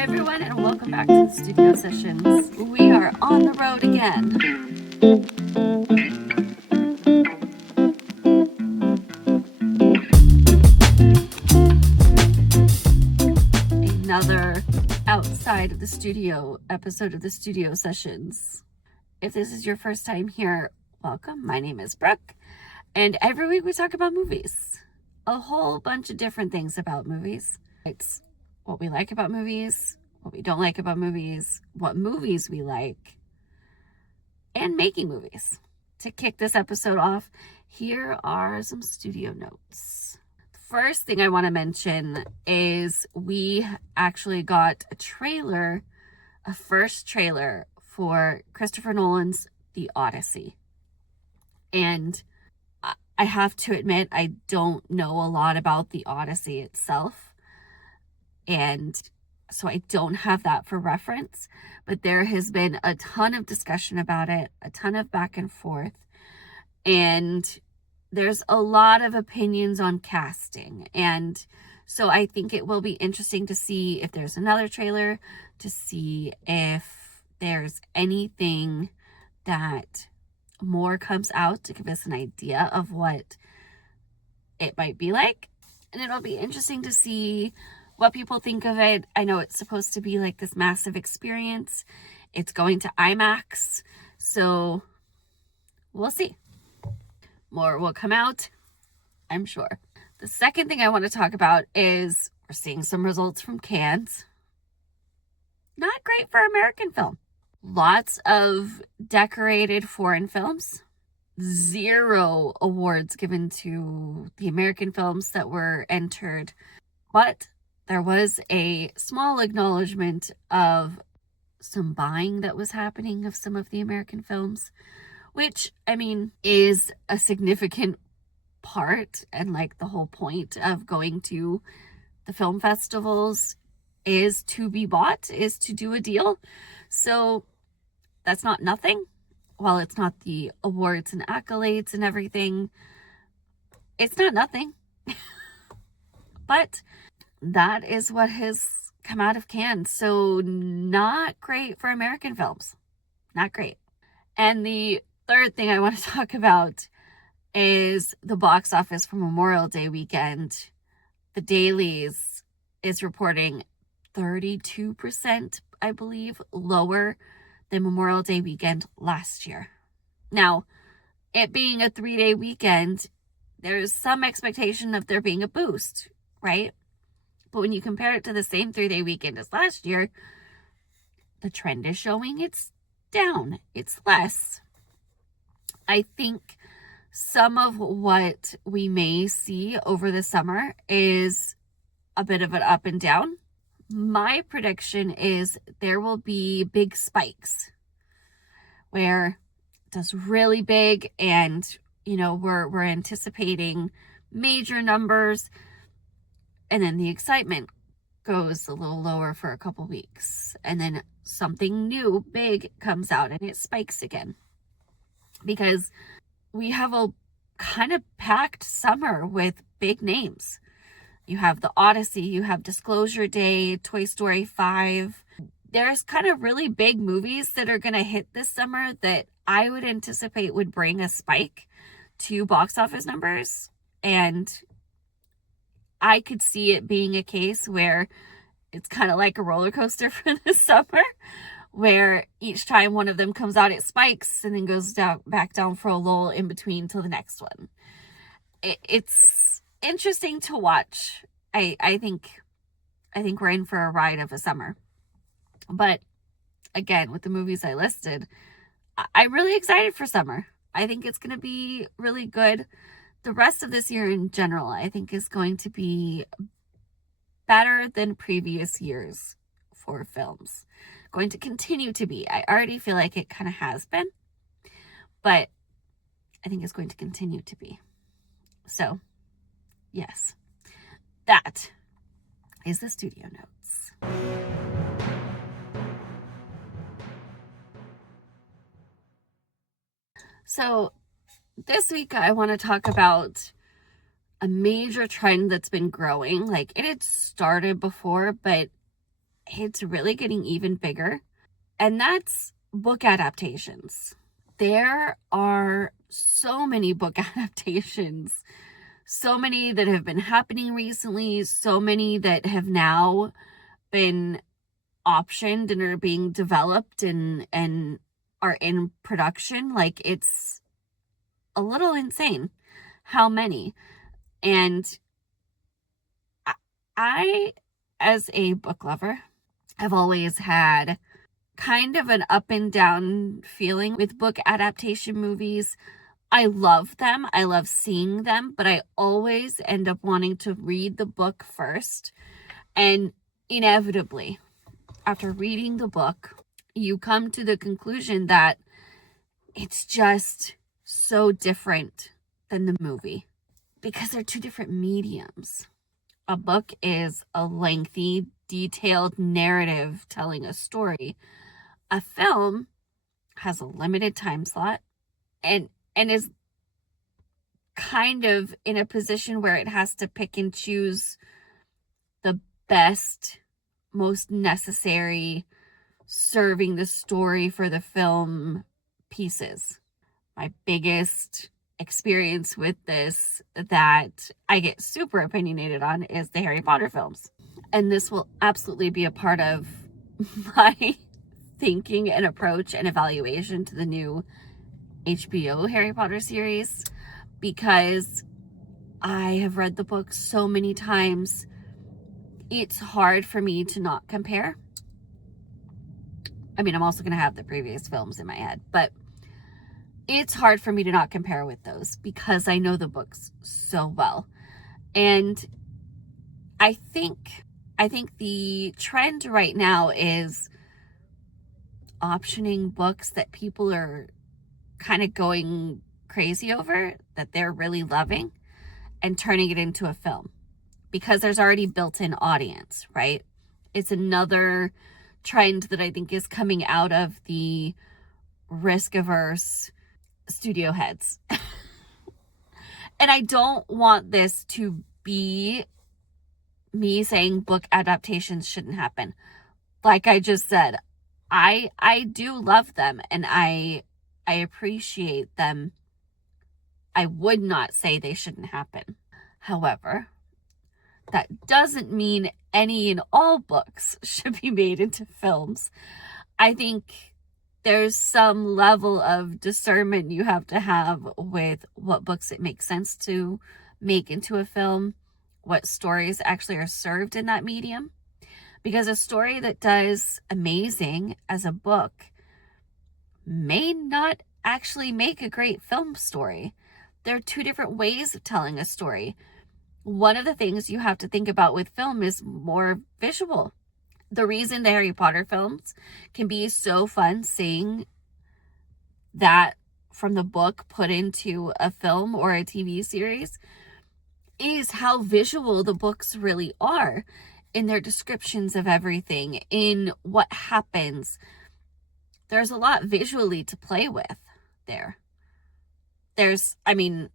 everyone, and welcome back to the studio sessions. We are on the road again. Another outside of the studio episode of the studio sessions. If this is your first time here, welcome. My name is Brooke, and every week we talk about movies. A whole bunch of different things about movies. It's what we like about movies, what we don't like about movies, what movies we like, and making movies. To kick this episode off, here are some studio notes. The first thing I want to mention is we actually got a first trailer for Christopher Nolan's The Odyssey. And I have to admit, I don't know a lot about The Odyssey itself. And so I don't have that for reference. But there has been a ton of discussion about it, a ton of back and forth. And there's a lot of opinions on casting. And so I think it will be interesting to see if there's another trailer, to see if there's anything that more comes out to give us an idea of what it might be like. And it'll be interesting to see what people think of it. I know it's supposed to be like this massive experience. It's going to IMAX, so we'll see. More will come out, I'm sure. The second thing I want to talk about is we're seeing some results from Cannes. Not great for American film. Lots of decorated foreign films. 0 awards given to the American films that were entered. But there was a small acknowledgement of some buying that was happening of some of the American films, which, I mean, is a significant part, and like the whole point of going to the film festivals is to be bought, is to do a deal. So that's not nothing. While it's not the awards and accolades and everything, it's not nothing. But that is what has come out of Cannes. So not great for American films. Not great. And the third thing I want to talk about is the box office for Memorial Day weekend. The Dailies is reporting 32%, I believe, lower than Memorial Day weekend last year. Now, it being a 3-day weekend, there's some expectation of there being a boost, right? But when you compare it to the same 3-day weekend as last year, the trend is showing it's down. It's less. I think some of what we may see over the summer is a bit of an up and down. My prediction is there will be big spikes where it does really big and, you know, we're anticipating major numbers, and then the excitement goes a little lower for a couple weeks, and then something new big comes out and it spikes again, because we have a kind of packed summer with big names. You have The Odyssey, you have Disclosure Day, Toy Story 5. There's kind of really big movies that are going to hit this summer that I would anticipate would bring a spike to box office numbers. And I could see it being a case where it's kind of like a roller coaster for the summer, where each time one of them comes out, it spikes and then goes back down for a lull in between till the next one. It's interesting to watch. I think we're in for a ride of a summer. But again, with the movies I listed, I'm really excited for summer. I think it's going to be really good. The rest of this year in general, I think, is going to be better than previous years for films. Going to continue to be. I already feel like it kind of has been, but I think it's going to continue to be. So, yes, that is the studio notes. So this week I want to talk about a major trend that's been growing. Like, it had started before, but it's really getting even bigger, and that's book adaptations. There are so many book adaptations, so many that have been happening recently, so many that have now been optioned and are being developed and are in production. Like, it's a little insane how many. And I, as a book lover, have always had kind of an up and down feeling with book adaptation movies. I love them. I love seeing them, but I always end up wanting to read the book first. And inevitably, after reading the book, you come to the conclusion that it's just so different than the movie because they're two different mediums. A book is a lengthy, detailed narrative telling a story. A film has a limited time slot and is kind of in a position where it has to pick and choose the best, most necessary, serving the story for the film pieces. My biggest experience with this that I get super opinionated on is the Harry Potter films. And this will absolutely be a part of my thinking and approach and evaluation to the new HBO Harry Potter series, because I have read the book so many times. It's hard for me to not compare. I mean, I'm also going to have the previous films in my head, but it's hard for me to not compare with those because I know the books so well. And I think the trend right now is optioning books that people are kind of going crazy over, that they're really loving, and turning it into a film because there's already built-in audience, right? It's another trend that I think is coming out of the risk-averse studio heads. And I don't want this to be me saying book adaptations shouldn't happen. Like I just said, I do love them and I appreciate them. I would not say they shouldn't happen. However, that doesn't mean any and all books should be made into films. I think there's some level of discernment you have to have with what books it makes sense to make into a film, what stories actually are served in that medium. Because a story that does amazing as a book may not actually make a great film story. There are two different ways of telling a story. One of the things you have to think about with film is more visual. The reason the Harry Potter films can be so fun seeing that from the book put into a film or a TV series is how visual the books really are in their descriptions of everything, in what happens. There's a lot visually to play with there. There's, I mean,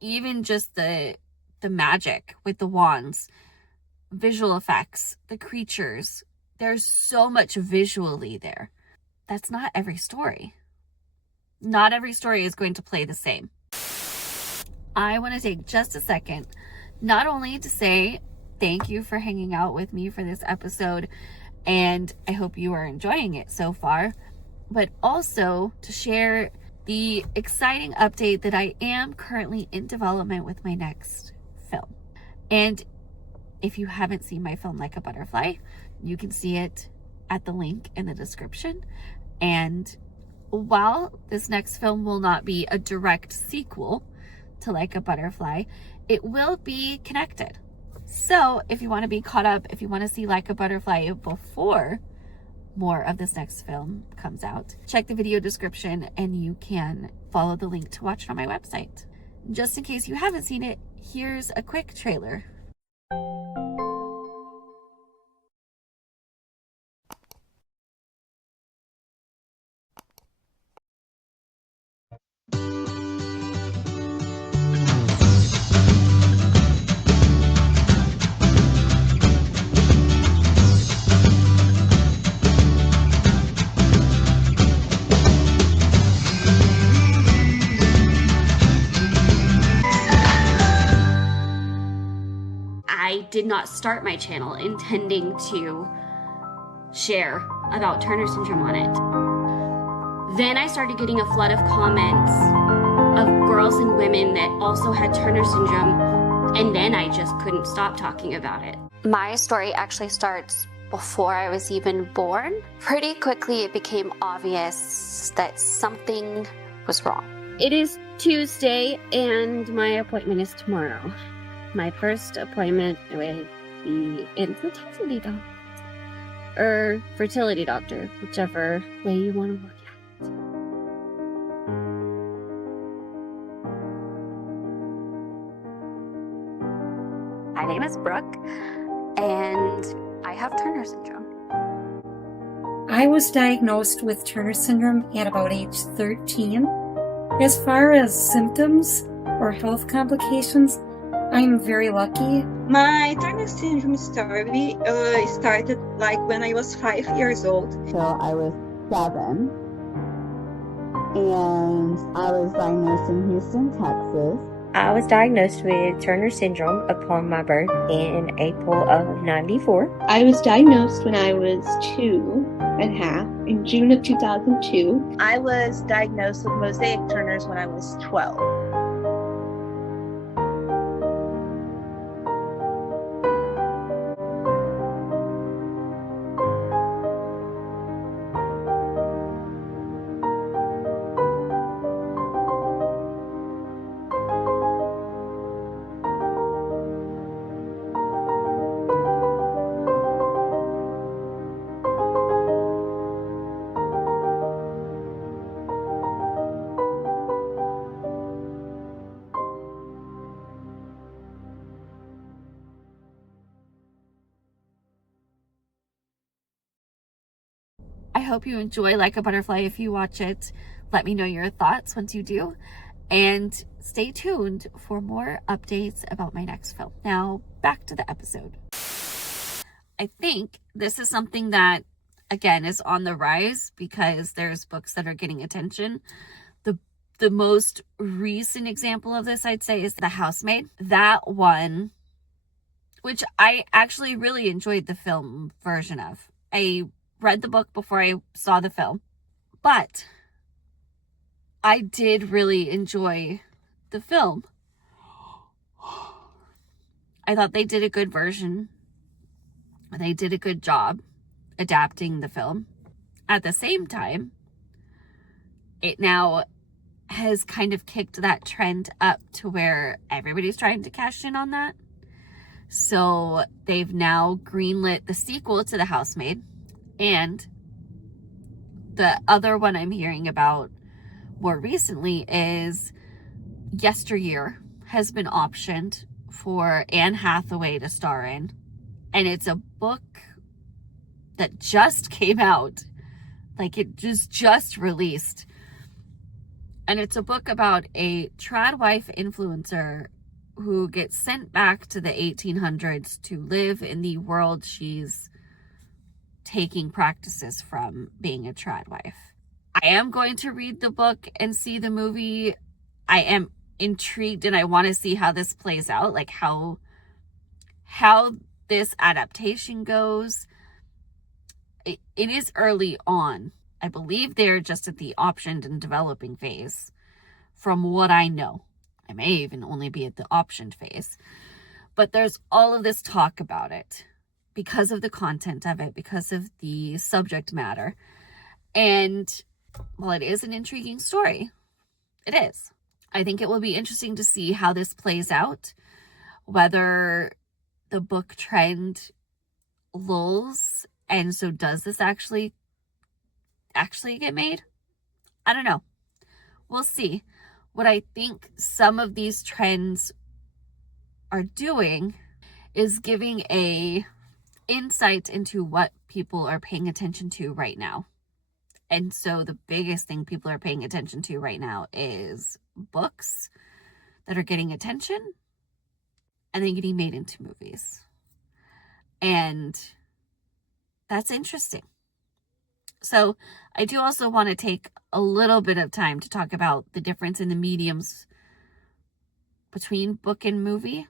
even just the magic with the wands, visual effects, the creatures. There's so much visually there. That's not every story. Not every story is going to play the same. I want to take just a second, not only to say thank you for hanging out with me for this episode, and I hope you are enjoying it so far, but also to share the exciting update that I am currently in development with my next film. And if you haven't seen my film Like a Butterfly, you can see it at the link in the description. And while this next film will not be a direct sequel to Like a Butterfly, it will be connected. So if you want to be caught up, if you want to see Like a Butterfly before more of this next film comes out, check the video description and you can follow the link to watch it on my website. Just in case you haven't seen it, here's a quick trailer. did not start my channel intending to share about Turner syndrome on it. Then I started getting a flood of comments of girls and women that also had Turner syndrome, and then I just couldn't stop talking about it. My story actually starts before I was even born. Pretty quickly it became obvious that something was wrong. It is Tuesday and my appointment is tomorrow. My first appointment with the infertility doctor, or fertility doctor, whichever way you want to look at it. My name is Brooke, and I have Turner syndrome. I was diagnosed with Turner syndrome at about age 13. As far as symptoms or health complications, I'm very lucky. My Turner syndrome story started like when I was 5 years old. So I was 7, and I was diagnosed in Houston, Texas. I was diagnosed with Turner syndrome upon my birth in April of '94. I was diagnosed when I was 2.5 in June of 2002. I was diagnosed with mosaic Turners when I was 12. I hope you enjoy Like a Butterfly if you watch it. Let me know your thoughts once you do. And stay tuned for more updates about my next film. Now, back to the episode. I think this is something that, again, is on the rise because there's books that are getting attention. The most recent example of this, I'd say, is The Housemaid. That one, which I actually really enjoyed the film version of. I read the book before I saw the film, but I did really enjoy the film. I thought they did a good version. They did a good job adapting the film. At the same time, it now has kind of kicked that trend up to where everybody's trying to cash in on that. So they've now greenlit the sequel to The Housemaid. And the other one I'm hearing about more recently is Yesteryear has been optioned for Anne Hathaway to star in. And it's a book that just came out. Like it just released. And it's a book about a trad wife influencer who gets sent back to the 1800s to live in the world she's taking practices from being a trad wife. I am going to read the book and see the movie. I am intrigued and I want to see how this plays out, like how this adaptation goes. It is early on. I believe they're just at the optioned and developing phase from what I know. I may even only be at the optioned phase. But there's all of this talk about it because of the content of it, because of the subject matter. And while it is an intriguing story, it is. I think it will be interesting to see how this plays out, whether the book trend lulls, and so does this actually get made? I don't know. We'll see. What I think some of these trends are doing is giving a insight into what people are paying attention to right now. And so the biggest thing people are paying attention to right now is books that are getting attention and then getting made into movies. And that's interesting. So I do also want to take a little bit of time to talk about the difference in the mediums between book and movie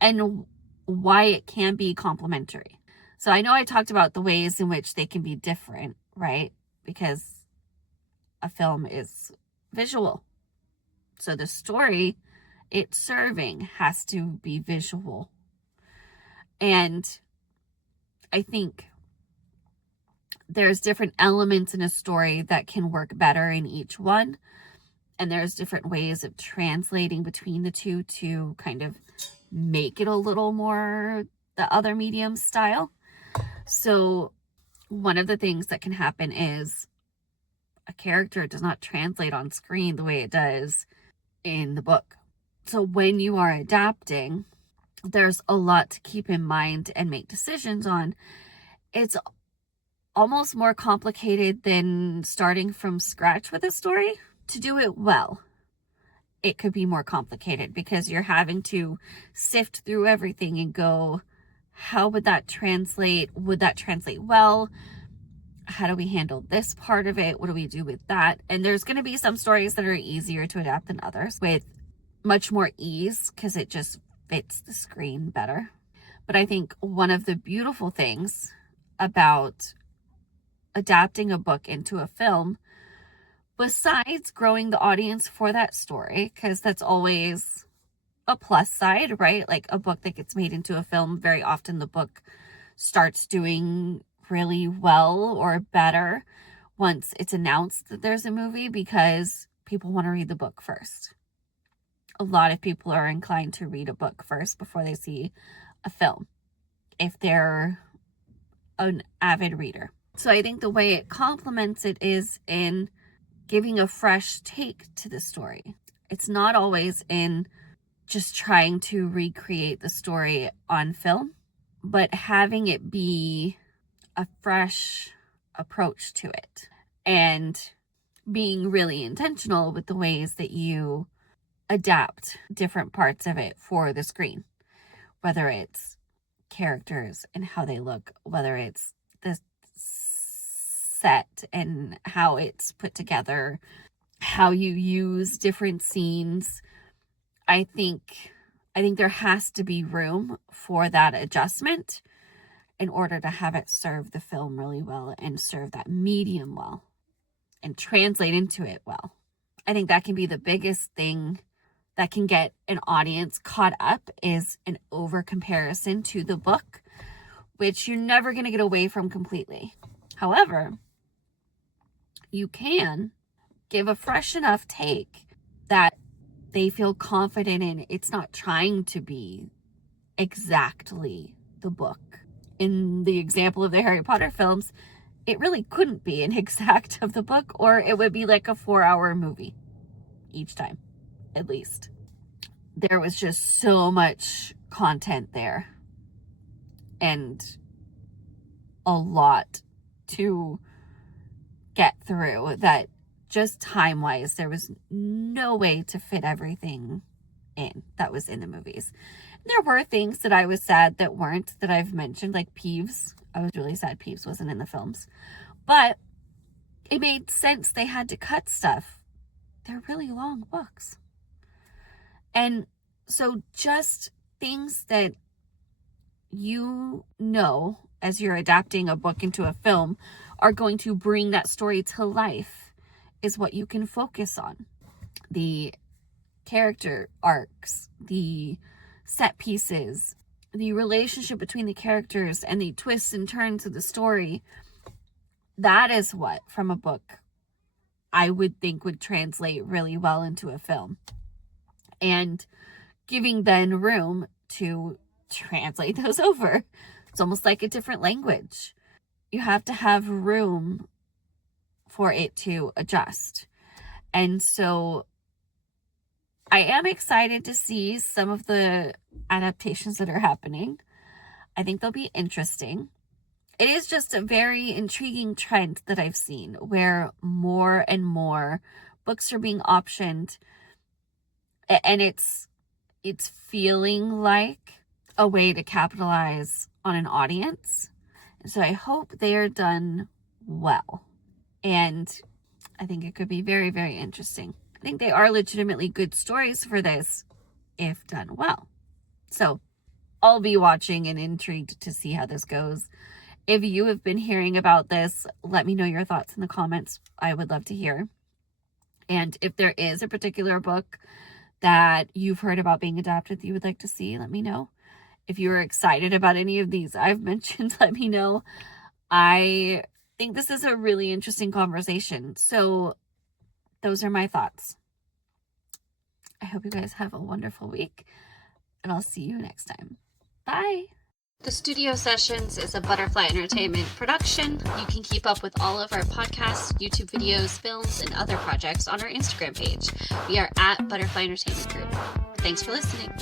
and why it can be complementary. So I know I talked about the ways in which they can be different, right? Because a film is visual. So the story it's serving has to be visual. And I think there's different elements in a story that can work better in each one. And there's different ways of translating between the two to kind of make it a little more the other medium style. So one of the things that can happen is a character does not translate on screen the way it does in the book. So when you are adapting, there's a lot to keep in mind and make decisions on. It's almost more complicated than starting from scratch with a story. To do it well, it could be more complicated because you're having to sift through everything and go, how would that translate? Would that translate well? How do we handle this part of it? What do we do with that? And there's going to be some stories that are easier to adapt than others with much more ease because it just fits the screen better. But I think one of the beautiful things about adapting a book into a film, besides growing the audience for that story, because that's always a plus side, right? Like a book that gets made into a film, very often the book starts doing really well or better once it's announced that there's a movie because people want to read the book first. A lot of people are inclined to read a book first before they see a film if they're an avid reader. So I think the way it complements it is in giving a fresh take to the story. It's not always in just trying to recreate the story on film, but having it be a fresh approach to it and being really intentional with the ways that you adapt different parts of it for the screen, whether it's characters and how they look, whether it's the set and how it's put together, how you use different scenes. I think there has to be room for that adjustment in order to have it serve the film really well and serve that medium well and translate into it well. I think that can be the biggest thing that can get an audience caught up is an over comparison to the book, which you're never going to get away from completely. However, you can give a fresh enough take that they feel confident in. It's not trying to be exactly the book. In the example of the Harry Potter films, it really couldn't be an exact of the book, or it would be like a 4-hour movie each time, at least. There was just so much content there and a lot to get through that just time-wise, there was no way to fit everything in that was in the movies. There were things that I was sad that weren't, that I've mentioned, like Peeves. I was really sad Peeves wasn't in the films. But it made sense they had to cut stuff. They're really long books. And so just things that you know as you're adapting a book into a film are going to bring that story to life is what you can focus on. The character arcs, the set pieces, the relationship between the characters, and the twists and turns of the story. That is what, from a book, I would think would translate really well into a film. And giving then room to translate those over. It's almost like a different language. You have to have room for it to adjust. And so I am excited to see some of the adaptations that are happening. I think they'll be interesting. It is just a very intriguing trend that I've seen where more and more books are being optioned, and it's feeling like a way to capitalize on an audience. So I hope they are done well. And I think it could be very, very interesting. I think they are legitimately good stories for this if done well. So I'll be watching and intrigued to see how this goes. If you have been hearing about this, let me know your thoughts in the comments. I would love to hear. And if there is a particular book that you've heard about being adapted that you would like to see, let me know. If you're excited about any of these I've mentioned, let me know. I think this is a really interesting conversation. So those are my thoughts. I hope you guys have a wonderful week, and I'll see you next time. Bye. The Studio Sessions is a Butterfly Entertainment production. You can keep up with all of our podcasts, YouTube videos, films, and other projects on our Instagram page. We are at Butterfly Entertainment Group. Thanks for listening.